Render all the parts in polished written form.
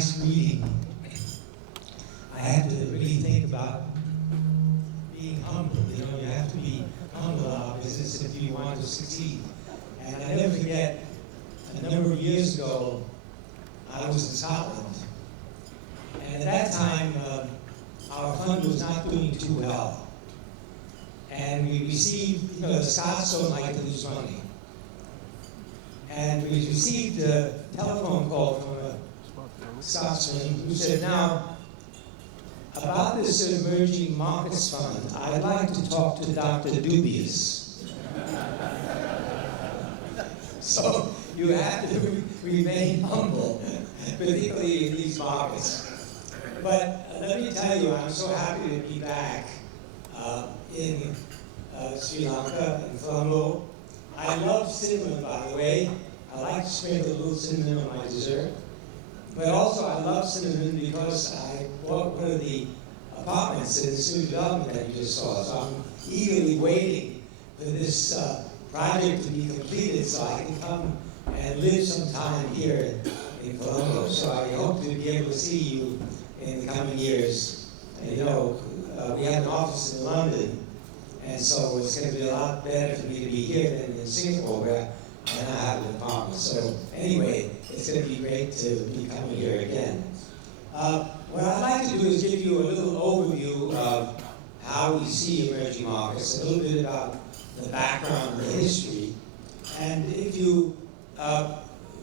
nice reading. I had to really think about being humble. You know, you have to be humble in our business if you want to succeed. And I never forget, a number of years ago, I was in Scotland. And at that time, our fund was not doing too well. And we received, you know, the Scots don't like to lose money. And we received a telephone call from a Scotsman who said, now, about this emerging markets fund, I'd like to talk to Dr. Dubious. So you have to remain humble, particularly in these markets. But let me tell you, I'm so happy to be back in Sri Lanka, in Colombo. I love cinnamon, by the way. I like to sprinkle a little cinnamon on my dessert. But also I love cinnamon because I bought one of the apartments in this new development that you just saw. So I'm eagerly waiting for this project to be completed so I can come and live some time here in Colombo. So I hope to be able to see you in the coming years. And you know, we have an office in London, and so it's going to be a lot better for me to be here than in Singapore, where I have an apartment. So anyway, it's going to be great to be coming here again. What I'd like to do is give you a little overview of how we see emerging markets, a little bit about the background and the history. And if you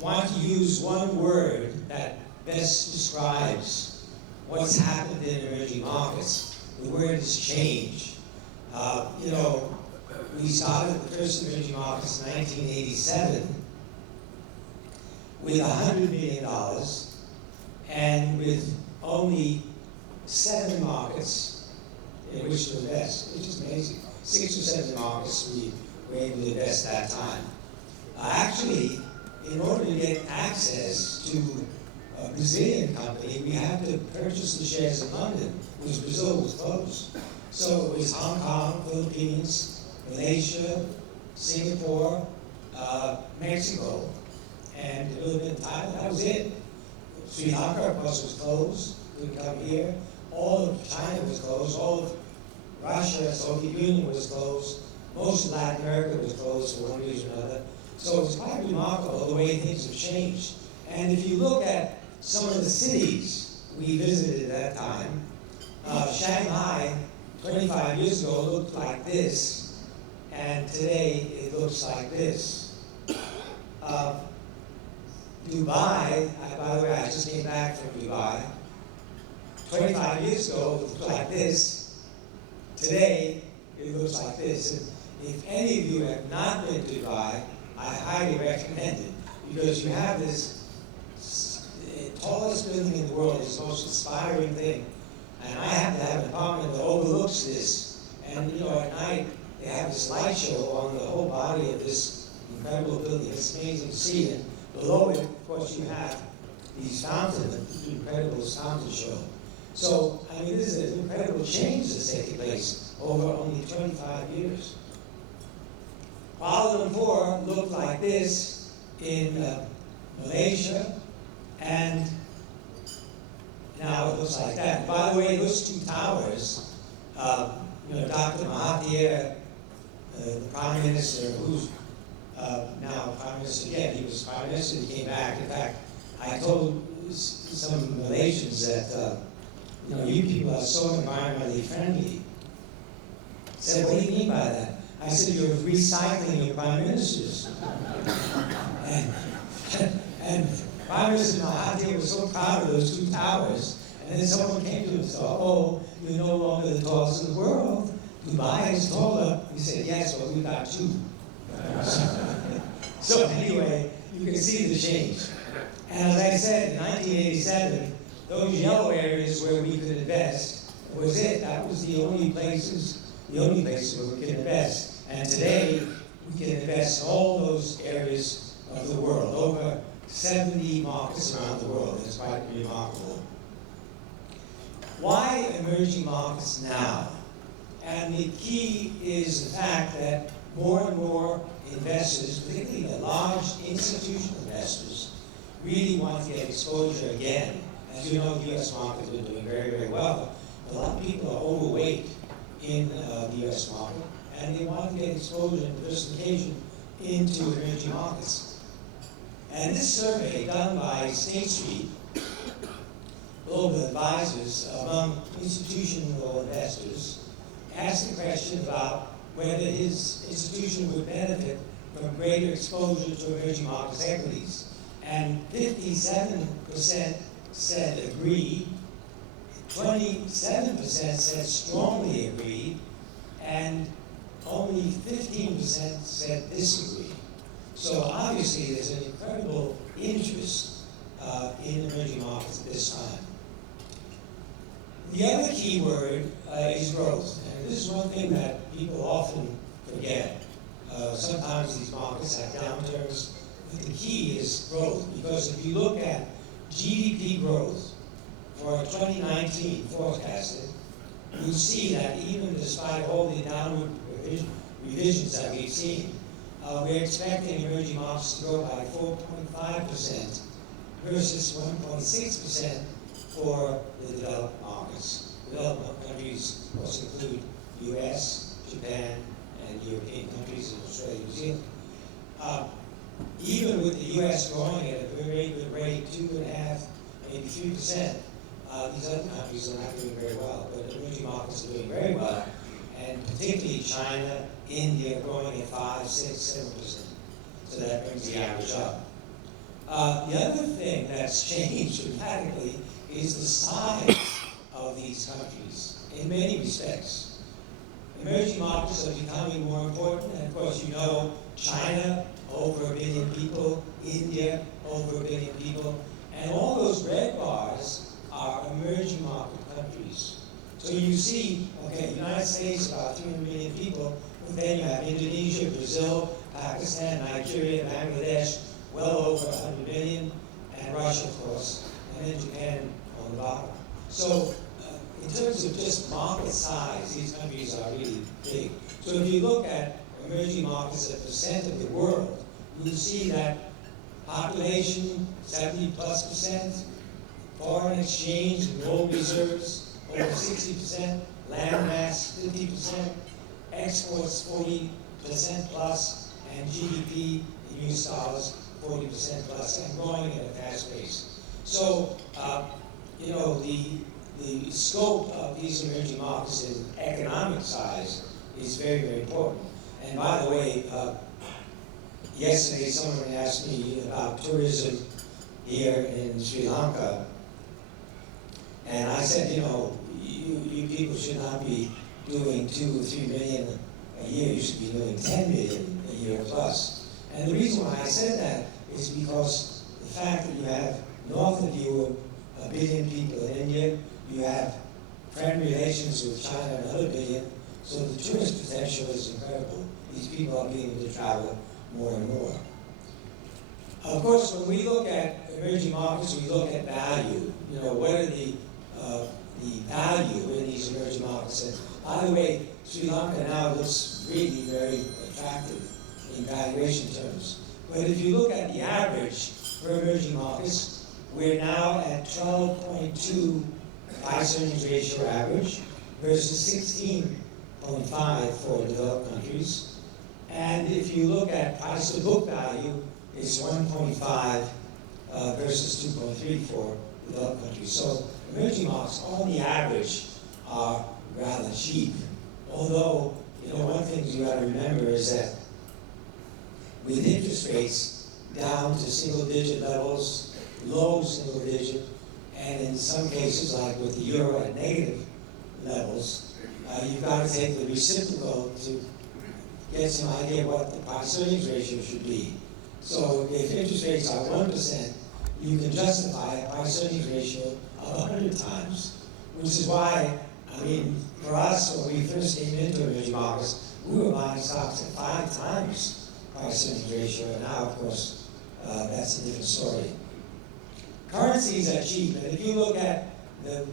want to use one word that best describes what's happened in emerging markets, the word is change. You know, we started the first emerging markets in 1987 with $100 million and with only 7 markets in which to invest, which is amazing. 6 or 7 markets we were able to invest that time. Actually, in order to get access to a Brazilian company, we had to purchase the shares in London, which Brazil was closed. So it was Hong Kong, Philippines, Malaysia, Singapore, Mexico, and a little bit of Thailand. That was it. Sri Lanka, of course, was closed. Couldn't come here. All of China was closed. All of Russia, Soviet Union was closed. Most of Latin America was closed for one reason or another. So it's quite remarkable the way things have changed. And if you look at some of the cities we visited at that time, Shanghai, 25 years ago, looked like this, and today it looks like this. Dubai, by the way, I just came back from Dubai. 25 years ago, it looked like this. Today, it looks like this. And if any of you have not been to Dubai, I highly recommend it, because you have this tallest building in the world, it's the most inspiring thing. And I happen to have an apartment that overlooks this. And you know, at night, they have this light show on the whole body of this incredible building. It's amazing to see it. Below it, of course, you have these fountains, incredible fountain show. So, I mean, this is an incredible change that's taken place over only 25 years. Kuala Lumpur looked like this in Malaysia, and now it looks like that. By the way, those 2 towers, you know, Dr. Mahathir, the Prime Minister, who's now Prime Minister again, he was Prime Minister, he came back. In fact, I told some Malaysians that, you know, you people are so environmentally friendly. I said, what do you mean by that? I said, you're recycling your prime ministers. and Prime Minister Mahathir was so proud of those 2 towers. And then someone came to him and said, oh, you're no longer the tallest in the world. Dubai is taller. He said, yes, but we've got 2. So anyway, you can see the change. And as I said, in 1987, those yellow areas where we could invest was it. That was the only places where we could invest. And today, we can invest in all those areas of the world, over 70 markets around the world. It's quite remarkable. Why emerging markets now? And the key is the fact that more and more investors, particularly the large institutional investors, really want to get exposure again as you know, the U.S. market has been doing very, very well. A lot of people are overweight in the U.S. market, and they want to get exposure and diversification into emerging markets. And this survey done by State Street Global Advisors among institutional investors asked the question about whether his institution would benefit from greater exposure to emerging markets equities. And 57% said agree, 27% said strongly agree, and only 15% said disagree. So obviously there's an incredible interest in emerging markets at this time. The other key word is growth. And this is one thing that people often forget. Sometimes these markets have downturns, but the key is growth. Because if you look at GDP growth for 2019 forecasted, you'll see that even despite all the downward revisions that we've seen, we're expecting emerging markets to grow by 4.5% versus 1.6% for the developed markets. Developed countries also include US, Japan, and European countries, and Australia, New Zealand. Even with the US growing at a very good rate, 2.5%, maybe 3%, these other countries are not doing very well, but emerging markets are doing very well, and particularly China, India growing at 5, 6, 7%. So that brings the average up. The other thing that's changed dramatically is the size of these countries in many respects. Emerging markets are becoming more important, and of course you know China, over 1 billion people, India, over 1 billion people, and all those red bars are emerging market countries. So you see, okay, the United States, about 300 million people, but then you have Indonesia, Brazil, Pakistan, Nigeria, Bangladesh, well over 100 million, and Russia, of course, and then Japan on the bottom. So in terms of just market size, these countries are really big. So if you look at emerging markets as a percent of the world, you'll see that population, 70+%, foreign exchange and gold reserves, over 60%, land mass, 50%, exports, 40% plus, and GDP in US dollars, 40% plus, and growing at a fast pace. So, you know, the scope of these emerging markets in economic size is very, very important. And by the way, yesterday someone asked me about tourism here in Sri Lanka, and I said, you know, you people should not be doing 2 or 3 million a year, you should be doing 10 million a year plus. And the reason why I said that is because the fact that you have north of you 1 billion people in India, you have friend relations with China, another 1 billion, so the tourist potential is incredible. These people are being able to travel more and more. Of course, when we look at emerging markets, we look at value. You know, what are the value in these emerging markets? And by the way, Sri Lanka now looks really very attractive in valuation terms. But if you look at the average for emerging markets, we're now at 12.2 price earnings ratio average versus 16.5 for developed countries. And if you look at price to book value, it's 1.5 versus 2.3 for developed countries. So emerging markets, on the average, are rather cheap. Although, you know, one thing you got to remember is that with interest rates down to single-digit levels, low single-digit, and in some cases, like with the euro at negative levels, you've got to take the reciprocal to get some idea what the price earnings ratio should be. So if interest rates are 1%, you can justify a price earnings ratio of 100 times, which is why, I mean, for us, when we first came into emerging markets, we were buying stocks at 5 times price earnings ratio, and now, of course, that's a different story. Currencies are cheap, and if you look at the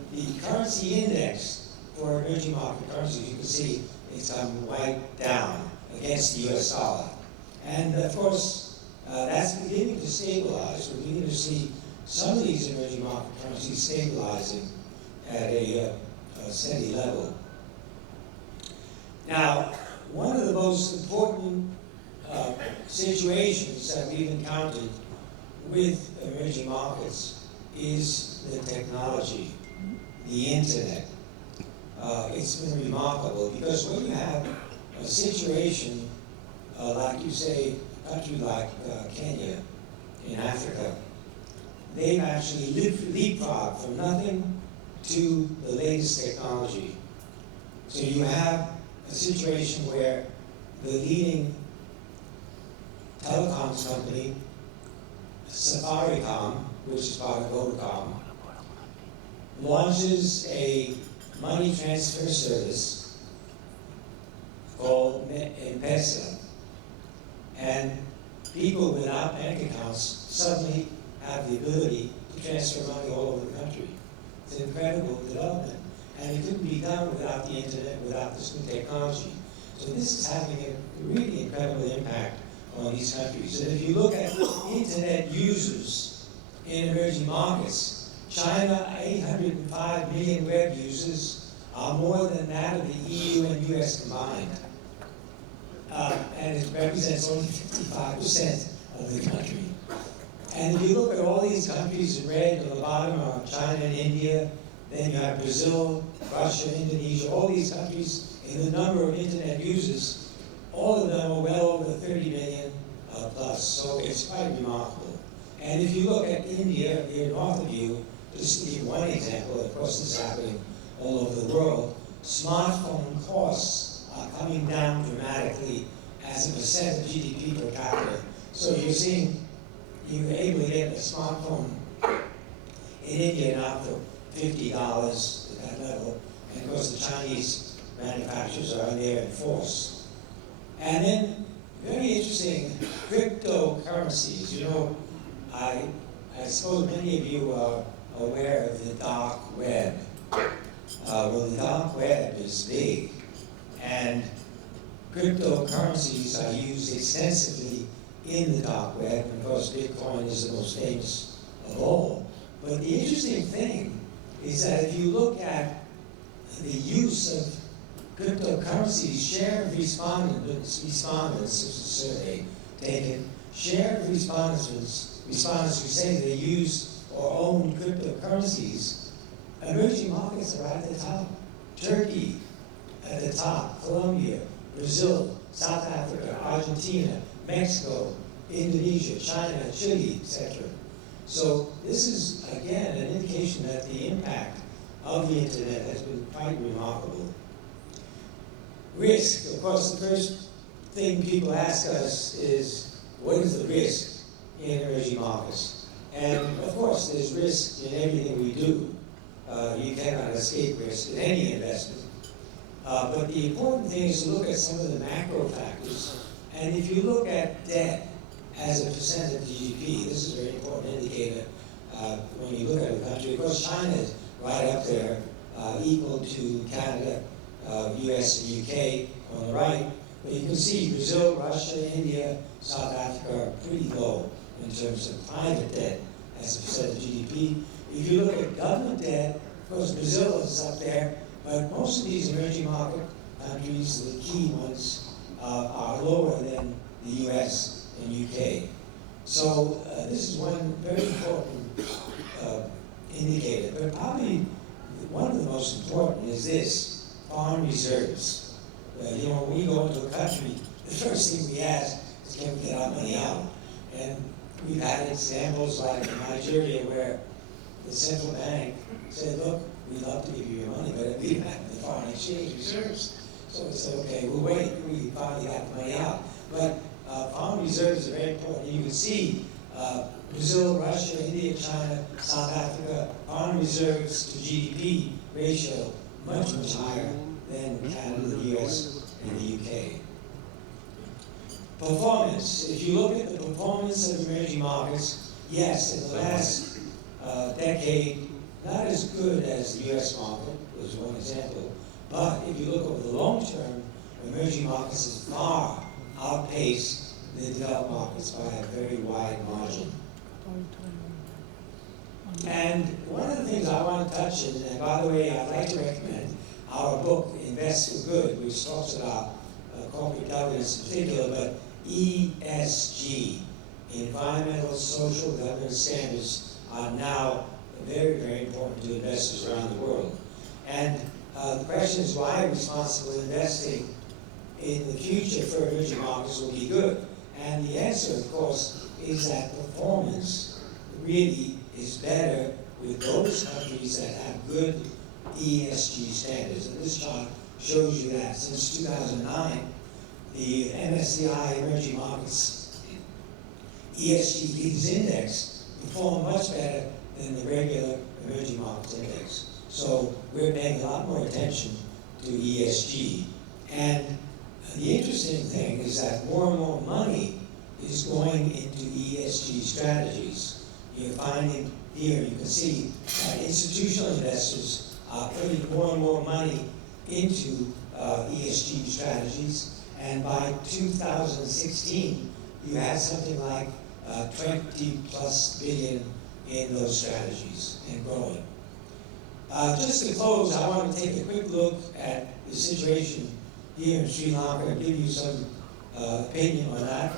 currency index for emerging market currencies, you can see it's come right down against the US dollar. And of course, that's beginning to stabilize. We're beginning to see some of these emerging market currencies stabilizing at a steady level. Now, one of the most important situations that we've encountered with emerging markets is the technology, the internet. It's been remarkable because when you have a situation like you say, a country like Kenya in Africa, they've actually leapfrogged from nothing to the latest technology. So you have a situation where the leading telecoms company, Safaricom, which is part of Vodacom, launches a money transfer service called M-Pesa. And people without bank accounts suddenly have the ability to transfer money all over the country. It's an incredible development. And it couldn't be done without the internet, without this new technology. So this is having a really incredible impact on these countries. And if you look at internet users in emerging markets, China, 805 million web users are more than that of the EU and US combined. And it represents only 55% of the country. And if you look at all these countries in red on the bottom are China and India, then you have Brazil, Russia, Indonesia, all these countries in the number of internet users, all of them are well over 30 million plus, so it's quite remarkable. And if you look at India, here north of you, just to give one example, of course this is happening all over the world, smartphone costs are coming down dramatically as a percent of GDP per capita. So you're seeing, you're able to get a smartphone in India now for $50 at that level, and of course the Chinese manufacturers are there in force. And then, very interesting, cryptocurrencies. You know, I suppose many of you are aware of the dark web. Well, the dark web is big, and cryptocurrencies are used extensively in the dark web, and of course Bitcoin is the most famous of all. But the interesting thing is that if you look at the use of cryptocurrencies, share of respondents, this is a survey taken, share of respondents who say they use or own cryptocurrencies, emerging markets are at the top. Turkey at the top, Colombia, Brazil, South Africa, Argentina, Mexico, Indonesia, China, Chile, etc. So this is, again, an indication that the impact of the internet has been quite remarkable. Risk, of course, the first thing people ask us is, what is the risk in emerging markets? And of course, there's risk in everything we do. You cannot escape risk in any investment. But the important thing is to look at some of the macro factors. And if you look at debt as a percent of GDP, this is a very important indicator when you look at a country. Of course, China is right up there, equal to Canada, US and UK on the right. But you can see Brazil, Russia, India, South Africa are pretty low in terms of private debt as a percent of GDP. If you look at government debt, of course Brazil is up there, but most of these emerging market countries, the key ones, are lower than the US and UK. So this is one very important indicator. But probably one of the most important is this, foreign reserves. You know, when we go into a country, the first thing we ask is, can we get our money out? And we've had examples like in Nigeria where the central bank said, look, we'd love to give you your money, but we don't have the foreign exchange reserves. So we said, okay, we'll wait. We finally got the money out. But foreign reserves are very important. You can see Brazil, Russia, India, China, South Africa, foreign reserves to GDP ratio much, much higher than Canada, the US, and the UK. Performance. If you look at the performance of emerging markets, yes, in the last decade, not as good as the US market, was one example, but if you look over the long term, emerging markets has far outpaced the developed markets by a very wide margin. And one of the things I want to touch on, and by the way, I'd like to recommend our book, Invest for Good, which talks about corporate governance in particular, but ESG, environmental, social, governance standards, are now very, very important to investors around the world. And the question is why responsible investing in the future for emerging markets will be good. And the answer, of course, is that performance really is better with those countries that have good ESG standards. And this chart shows you that since 2009, the MSCI Emerging Markets ESG Leaders Index performed much better than the regular Emerging Markets Index. So we're paying a lot more attention to ESG. And the interesting thing is that more and more money is going into ESG strategies. You're finding here, you can see institutional investors are putting more and more money into ESG strategies. And by 2016, you had something like 20 plus billion in those strategies and growing. Just to close, I want to take a quick look at the situation here in Sri Lanka and give you some opinion on that.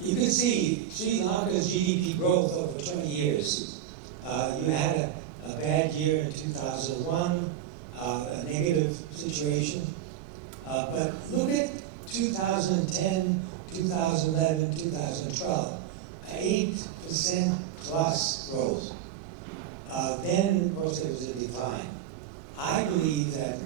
You can see Sri Lanka's GDP growth over 20 years. You had a bad year in 2001, a negative situation. But look at 2010, 2011, 2012, 8% plus growth. Then, of course, there was a decline. I believe that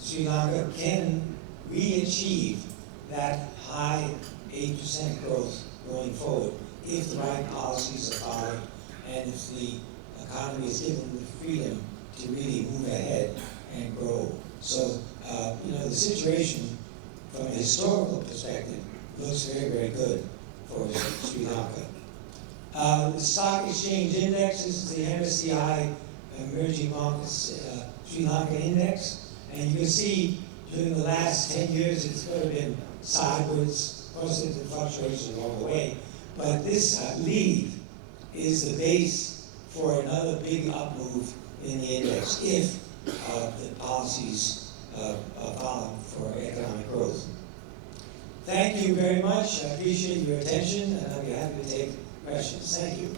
Sri Lanka can re-achieve that high 8% growth going forward if the right policies are followed and if the economy is given the freedom to really move ahead and grow. So, the situation from a historical perspective looks very, very good for Sri Lanka. The stock exchange index, this is the MSCI Emerging Markets Sri Lanka Index, and you can see during the last 10 years it's sort of been sideways. Of course, there's been fluctuations along the way, but this, I believe, is the base for another big up move in the index if the policies are followed for economic growth. Thank you very much. I appreciate your attention, and I'll be happy to take questions. Thank you.